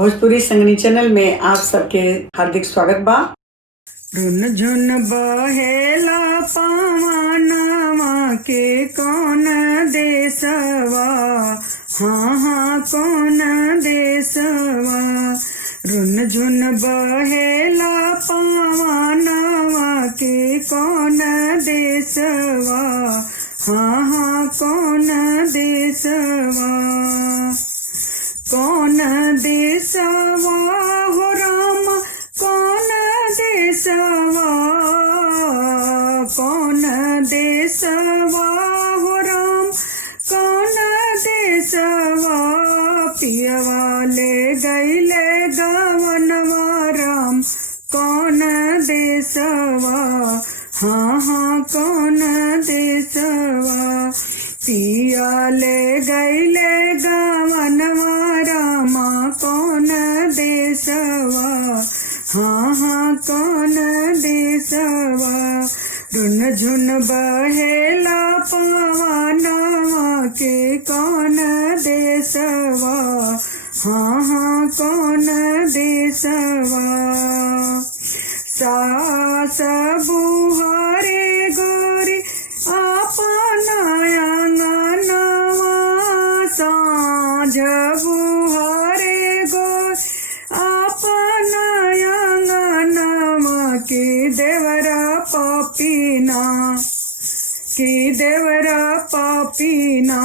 Bhojpuri संगनी channel में आप सबके हार्दिक स्वागत बा। रुन झुन बहेला पवनवा के कौन देशवा, हाँ हाँ कौन देशवा। रुन झुन बहेला पवनवा के कौन देशवा, हाँ हाँ कौन देशवा। कौन देशवा हो राम कौन देशवा, कौन देशवा हो राम कौन देशवा। पियवा ले गईले गवनवा राम कौन देशवा, हाँ हाँ कौन देशवा। पिया ले गईले गवनवा रामा कौन देशवा, हाँ हाँ कौन देशवा। रुन झुन बहेला पवनवा के कौन देशवा, हाँ हाँ कौन देशवा। सास बुहारे गोरी अपना अंगनवा, साँझ बुहारे गोरी अपना अंगनवा। की देवरा पापीना, की देवरा पापीना।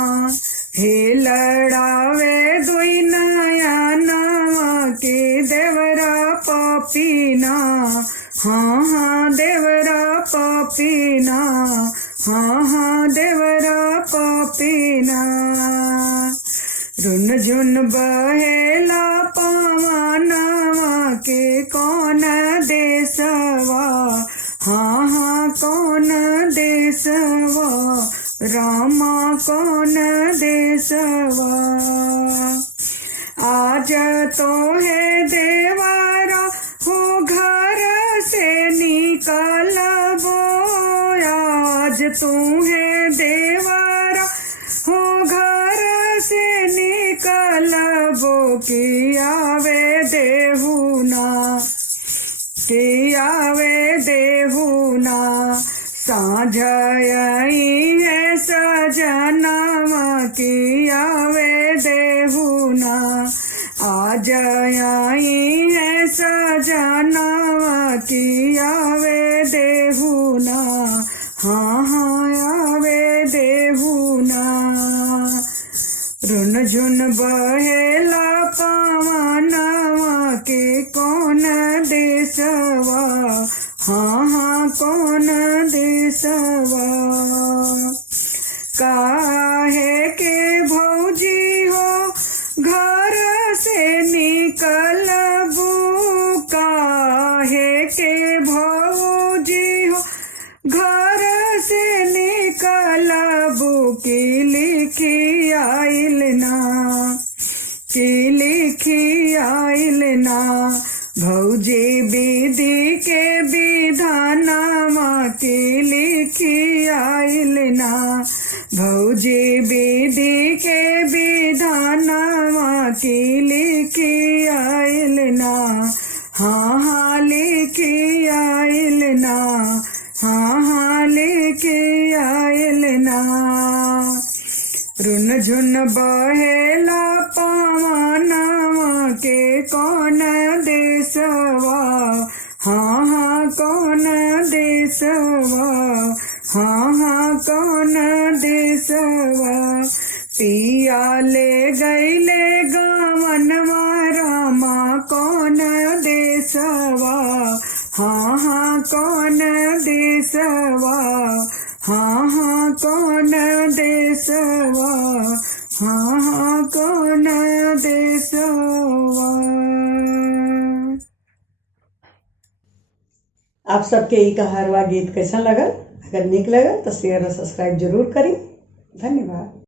हे लड़ावे दुई नयनवा के देवरा पापीना, हाँ हाँ देवरा पापीना, हाँ हाँ देवरा पापीना। रुन झुन बहेला पवनवा के कौन देशवा, हाँ हाँ कौन देशवा। रामा कौन देशवा। आज तो है देवरा हो घर से निकलबो, आज तू है देवरा हो घर से निकलबो। कि आवे देहुना, कि आवे देहुना। साँझ आई है सजनवा की आवे देहुना, आज आई है सजनवा की आवे देहुना, हाँ हाँ आवे देहुना। रुन झुन बहेला पवनवा के कौन देशवा, हाँ हाँ कौन देशवा। काहे के भौजी हो घर से निकलबू, काहे के भौजी हो घर से निकलबू। की लिखी आइल ना, की लिखी आइल ना। भौजी विधि के विधानमा की लिखी आइल ना, भौजी विधि के विधानमा की लिखी आइल ना, हाँ हाँ लिखी आइल ना, हाँ हाँ लिखी आइल ना। रुन झुन बहेला पवनवा के कौन देशवा, हाँ हाँ कौन देशवा, हाँ हाँ कौन देशवा। पिया ले गईले गवनवा रामा कौन देशवा, हाँ हाँ कौन देशवा, हाँ हाँ कौन देशवा, हाँ हाँ कौन देशवा। आप सबके ई कहारवा गीत कैसा लगल? अगर निक लगल तो शेयर और सब्सक्राइब जरूर करी। धन्यवाद।